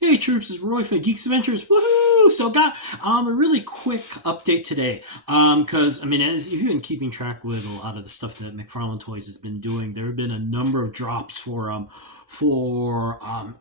Hey troops, it's Roy for Geeks Adventures. Woohoo! So got a really quick update today. Because I mean, as if you've been keeping track with a lot of the stuff that Mcfarlane Toys has been doing, there have been a number of drops for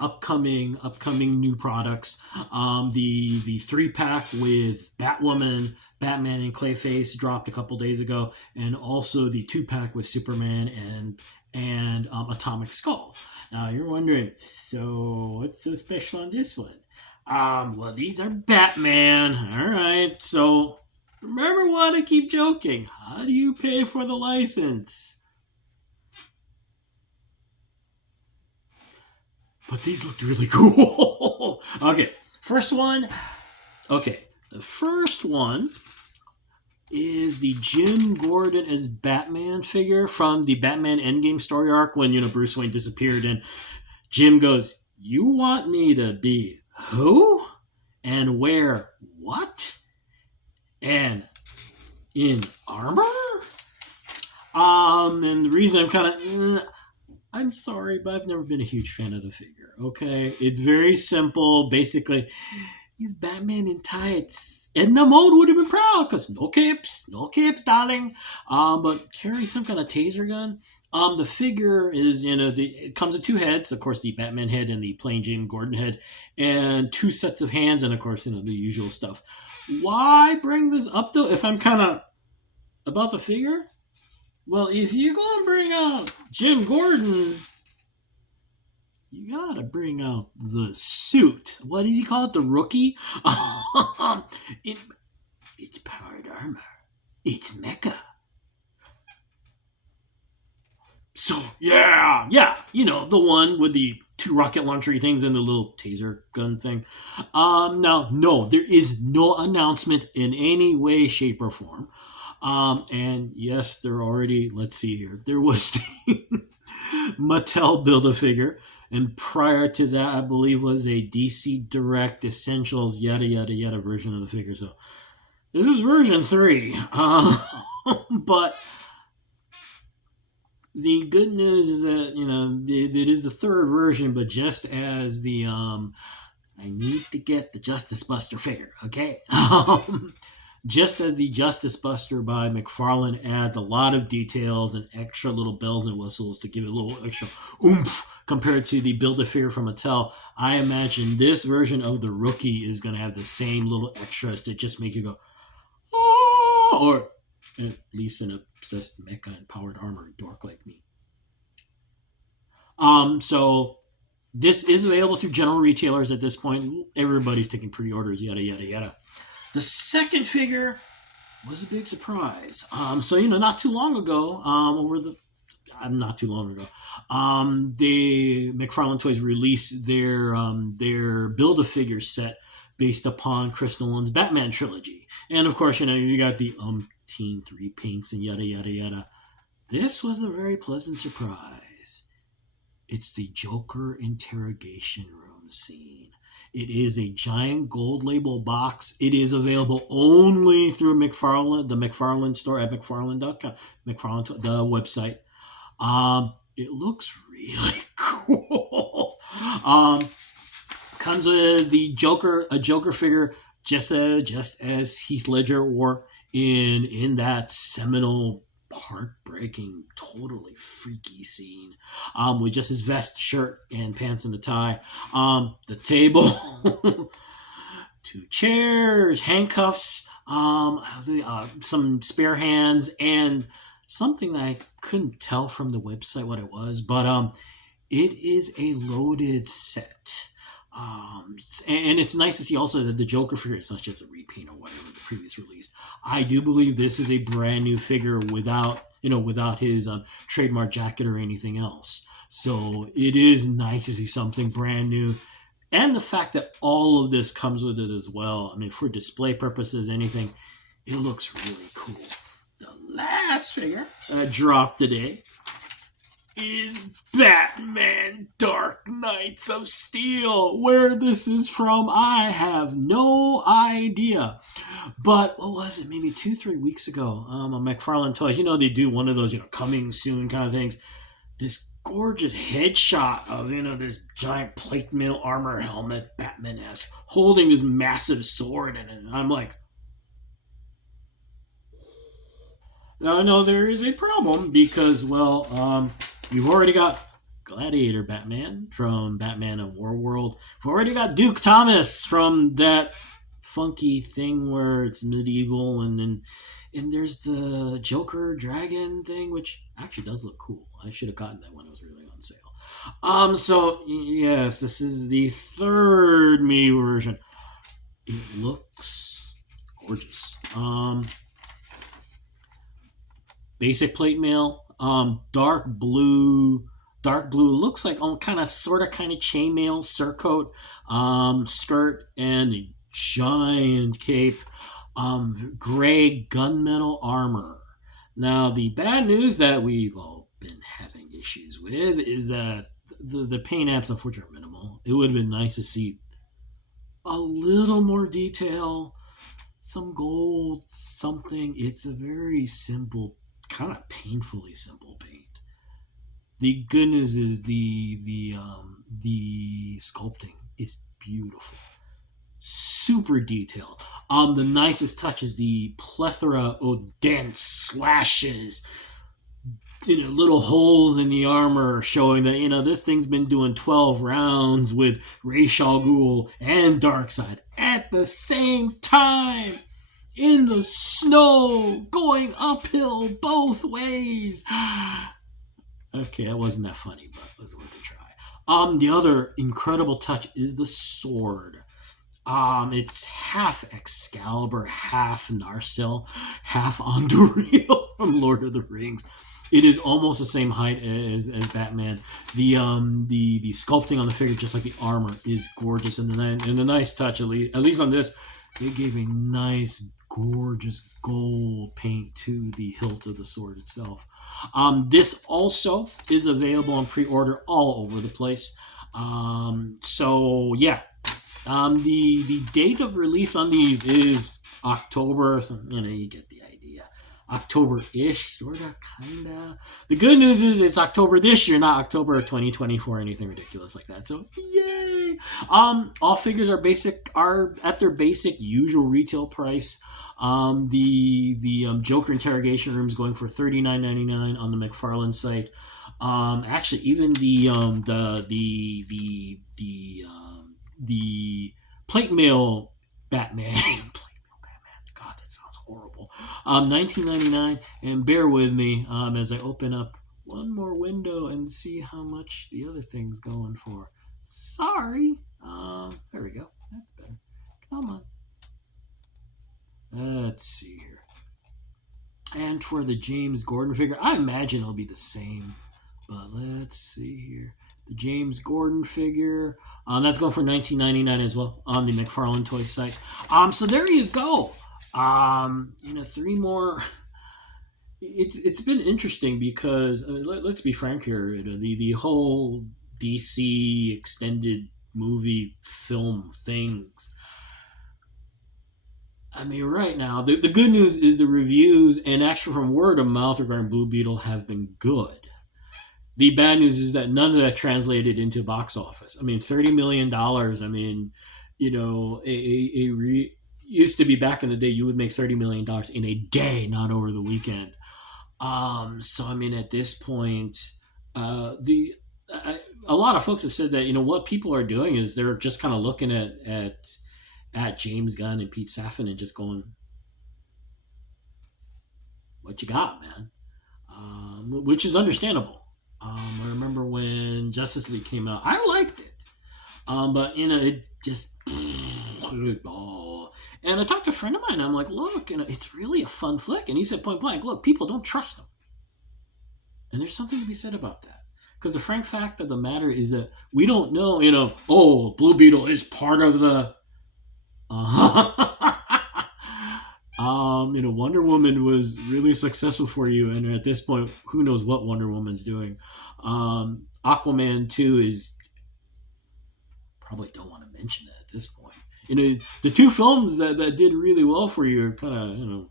upcoming new products. The 3-pack with Batwoman, Batman, and Clayface dropped a couple days ago, and also the 2-pack with Superman and Atomic Skull. Now you're wondering, so what's so special on this one? Well, these are Batman. All right, so remember what I keep joking. How do you pay for the license? But these looked really cool. Okay, first one. Okay, the first one is the Jim Gordon as Batman figure from the Batman Endgame story arc when Bruce Wayne disappeared and Jim goes, "You want me to be who? And wear what? And in armor?" And the reason I'm kind of, I'm sorry, but I've never been a huge fan of the figure. Okay, it's very simple. Basically, he's Batman in tights. Edna Mode would have been proud because no capes, darling. But carry some kind of taser gun. The figure is, it comes with 2 heads, of course, the Batman head and the plain Jim Gordon head, and 2 sets of hands, and of course, the usual stuff. Why bring this up though? If I'm kind of about the figure, well, if you're gonna bring out Jim Gordon, you gotta bring out the suit. What does he call it? The Rookie? it, it's powered armor. It's mecha. So, yeah, the one with the 2 rocket launcher things and the little taser gun thing. Now, no, there is no announcement in any way, shape, or form. And yes, there already, let's see here, there was the Mattel Build-A-Figure. And prior to that, I believe was a DC Direct Essentials yada yada yada version of the figure. So this is version 3. But the good news is that it is the 3rd version, but just as the I need to get the Justice Buster figure, okay? Just as the Justice Buster by Mcfarlane adds a lot of details and extra little bells and whistles to give it a little extra oomph compared to the Build-A-Figure from Mattel, I imagine this version of the Rookie is going to have the same little extras that just make you go, oh, or at least an obsessed mecha and powered armor dork like me. So this is available through general retailers at this point. Everybody's taking pre-orders, yada, yada, yada. The second figure was a big surprise. So not too long ago, the Mcfarlane Toys released their Build-A-Figure set based upon Chris Nolan's Batman trilogy, and of course, you got the umpteen 3 paints and yada yada yada. This was a very pleasant surprise. It's the Joker interrogation room scene. It is a giant gold label box. It is available only through Mcfarlane, the Mcfarlane store at McFarlane.com, Mcfarlane, the website. It looks really cool. Comes with the Joker, a Joker figure, just as Heath Ledger wore in that seminal, heartbreaking, totally freaky scene, with just his vest, shirt, and pants and the tie. The table, 2 chairs, handcuffs, some spare hands, and something that I couldn't tell from the website what it was, but it is a loaded set. And it's nice to see also that the Joker figure, it's not just a repaint or whatever the previous release. I do believe this is a brand new figure without his trademark jacket or anything else. So it is nice to see something brand new. And the fact that all of this comes with it as well. I mean, for display purposes, anything, it looks really cool. The last figure that dropped today is Batman Dark Knights of Steel. Where this is from, I have no idea. But what was it? Maybe 2-3 weeks ago, on McFarlane Toys, they do one of those, coming soon kind of things. This gorgeous headshot of this giant plate mail armor helmet, Batman-esque, holding this massive sword in it. And I'm like, now I know there is a problem because, well, you've already got Gladiator Batman from Batman and Warworld. We've already got Duke Thomas from that funky thing where it's medieval, and there's the Joker Dragon thing, which actually does look cool. I should have gotten that when it was really on sale. So yes, this is the third medieval version. It looks gorgeous. Basic plate mail, dark blue. Dark blue looks like kind of chainmail surcoat, skirt, and a giant cape. Gray gunmetal armor. Now, the bad news that we've all been having issues with is that the paint apps, unfortunately, are minimal. It would have been nice to see a little more detail, some gold, something. It's a very simple, kind of painfully simple paint. The good news is the sculpting is beautiful, super detailed. The nicest touch is the plethora of dense slashes, little holes in the armor showing that this thing's been doing 12 rounds with Ra's al Ghul and Darkseid at the same time in the snow, going uphill both ways. Okay, that wasn't that funny, but it was worth a try. The other incredible touch is the sword. It's half Excalibur, half Narsil, half Anduril from Lord of the Rings. It is almost the same height as Batman. The sculpting on the figure, just like the armor, is gorgeous, and the nice touch, at least on this, they gave a nice, gorgeous gold paint to the hilt of the sword itself. This also is available on pre-order all over the place. So yeah, the date of release on these is October. So, you get the idea. October-ish, sorta, kinda. The good news is it's October this year, not October 2024, anything ridiculous like that. So yay! All figures are at their basic usual retail price. The Joker Interrogation Room is going for $39.99 on the Mcfarlane site. Actually, even the plate mail Batman. God, that sounds horrible. $19.99, and bear with me as I open up one more window and see how much the other thing's going for. Sorry. There we go. That's better. Come on. Let's see here. And for the James Gordon figure, I imagine it'll be the same. But let's see here. The James Gordon figure, that's going for $19.99 as well on the Mcfarlane Toys site. So there you go. Three more. It's been interesting because let's be frank here. The whole DC extended movie film things. I mean, right now, the good news is the reviews and actually from word of mouth regarding Blue Beetle have been good. The bad news is that none of that translated into box office. I mean, $30 million. I mean, used to be back in the day, you would make $30 million in a day, not over the weekend. So, I mean, at this point, a lot of folks have said that, what people are doing is they're just kind of looking at James Gunn and Pete Safran and just going, what you got, man? Which is understandable. I remember when Justice League came out, I liked it. But, it just, oh. And I talked to a friend of mine, and I'm like, look, it's really a fun flick. And he said point blank, look, people don't trust him. And there's something to be said about that. Because the frank fact of the matter is that we don't know, Blue Beetle is part of the... Wonder Woman was really successful for you, and at this point, who knows what Wonder Woman's doing. Aquaman 2 is probably don't want to mention it at this point. The two films that did really well for you are kind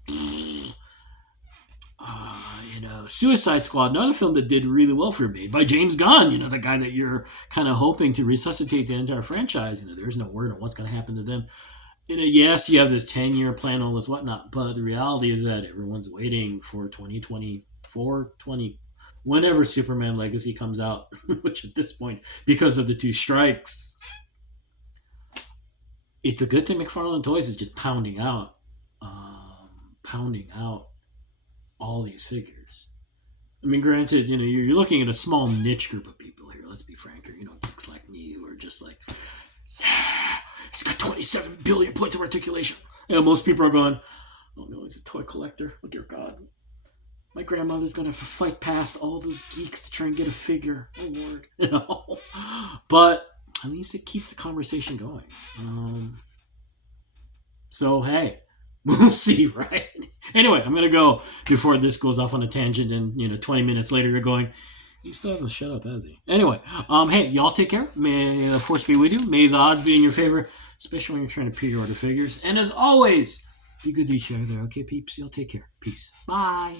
of, Suicide Squad, another film that did really well for me, by James Gunn, the guy that you're kind of hoping to resuscitate the entire franchise. There's no word on what's going to happen to them. Yes, you have this 10-year plan, all this whatnot, but the reality is that everyone's waiting for 2024, whenever Superman Legacy comes out, which at this point, because of the 2 strikes, it's a good thing Mcfarlane Toys is just pounding out all these figures. I mean, granted, you're looking at a small niche group of people here. Let's be frank here. Geeks like me who are just like, yeah, it's got 27 billion points of articulation. Most people are going, oh no, he's a toy collector. Oh dear God. My grandmother's going to have to fight past all those geeks to try and get a figure. Oh Lord. But at least it keeps the conversation going. So, hey, we'll see, right? Anyway, I'm going to go before this goes off on a tangent and, 20 minutes later you're going, he still hasn't shut up, has he? Anyway, hey, y'all take care. May the force be with you. May the odds be in your favor, especially when you're trying to pre-order figures. And as always, be good to each other, okay, peeps? Y'all take care. Peace. Bye.